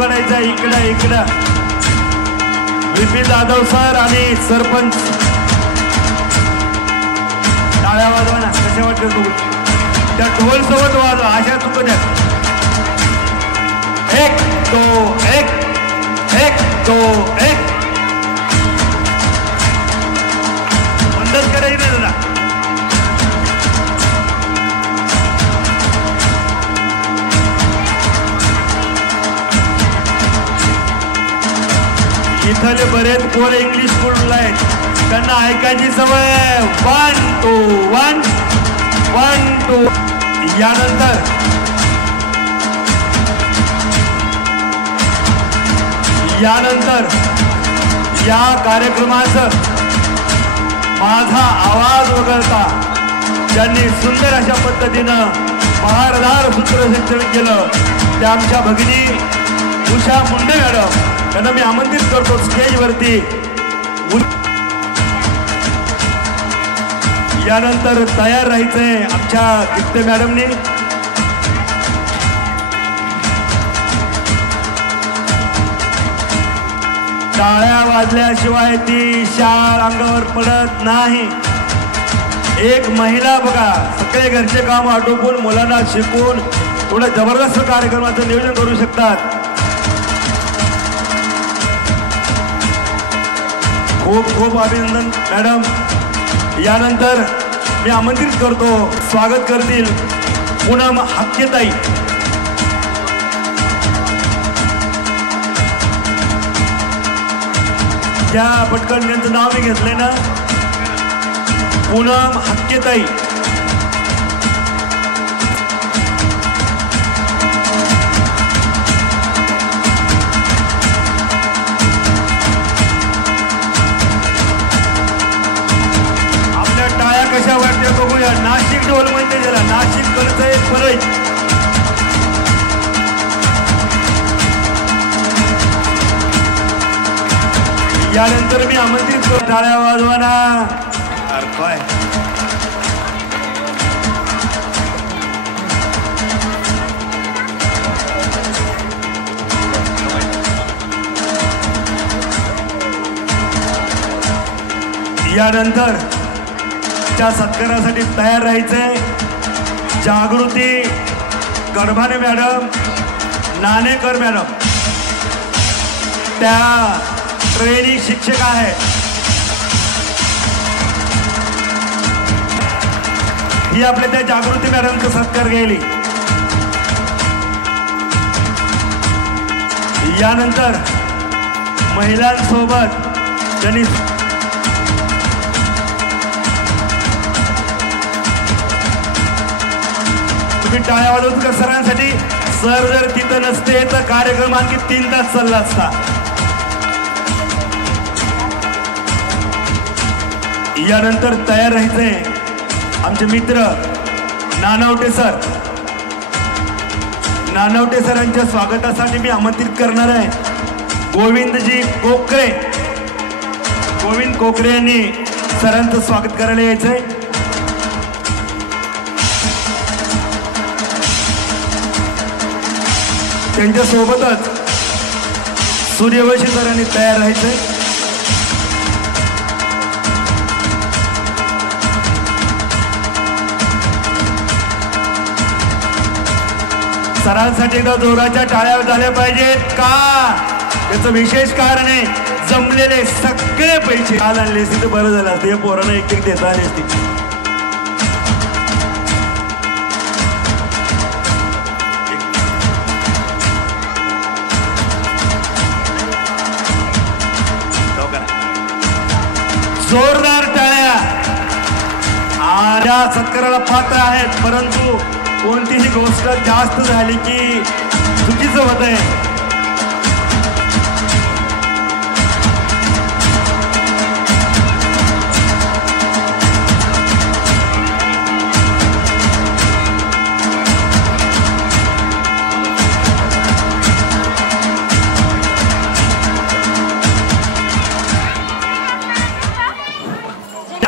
काढायचा इकडं इकडं विपी जाधव सर आणि सरपंच टाळ्या वाजवा ना कशा वाटतं तू त्या ढोल सोबत वाजवा अशा चुक द्या एक दो एक एक दो एक बंदच करायची नाही दादा इथले बरेच पोरं इंग्लिश स्कूलला आहेत त्यांना ऐकायची सवय 1 2 1 1 2 यानंतर या कार्यक्रमाचं माझा आवाज वगळता ज्यांनी सुंदर अशा पद्धतीनं बहारदार सूत्रसंचलन केलं त्या आमच्या भगिनी उषा मुंडे मॅडम त्यांना मी आमंत्रित करतो स्टेजवरती यानंतर तयार राहायचंय आमच्या गिफ्ते मॅडमनी टाळ्या वाजल्याशिवाय ती शाल अंगावर पडत नाही एक महिला बघा सगळे घरचे काम आटोपून मुलांना शिकवून थोडं जबरदस्त कार्यक्रमाचं नियोजन करू शकतात खूप खूप अभिनंदन मॅडम यानंतर मी आमंत्रित करतो स्वागत करतील पूनम हक्केताई त्या पटकन त्यांचं नाव मी घेतलंय ना पूनम हक्केताई कशा वाटते बघूया नाशिक ढोल म्हणते त्याला नाशिक कडचं एक परळी यानंतर मी आमंत्रित करतो टाळ्या वाजवाना काय यानंतर त्या सत्कारासाठी तयार राहायचंय जागृती गडभाने मॅडम नाणेकर मॅडम त्या ट्रेनिंग शिक्षक आहेत ही आपल्या त्या जागृती मॅडमचा सत्कार गेली यानंतर महिलांसोबत त्यांनी टाळ्या वाजवत का सरांसाठी सर जर तिथं नसते तर कार्यक्रम आणखी 3 तास चालला असता यानंतर तयार राहायचंय आमचे मित्र नानवटे सरांच्या स्वागतासाठी मी आमंत्रित करणार आहे गोविंद कोकरे यांनी सरांचं स्वागत करायला यायचंय त्यांच्या सोबतच सूर्यवंशी सरांनी तयार राहायचंय सरांसाठी एकदा जोराच्या टाळ्या झाल्या पाहिजेत का त्याचं विशेष कारण आहे जमलेले सगळे पैसे काल आणले असते तर बरं झालं असतं या पोरांना एक एक देता आली असती जोरदार टाळ्या या सत्काराला पात्र आहेत परंतु कोणतीही गोष्ट जास्त झाली की चुकीचं होत आहे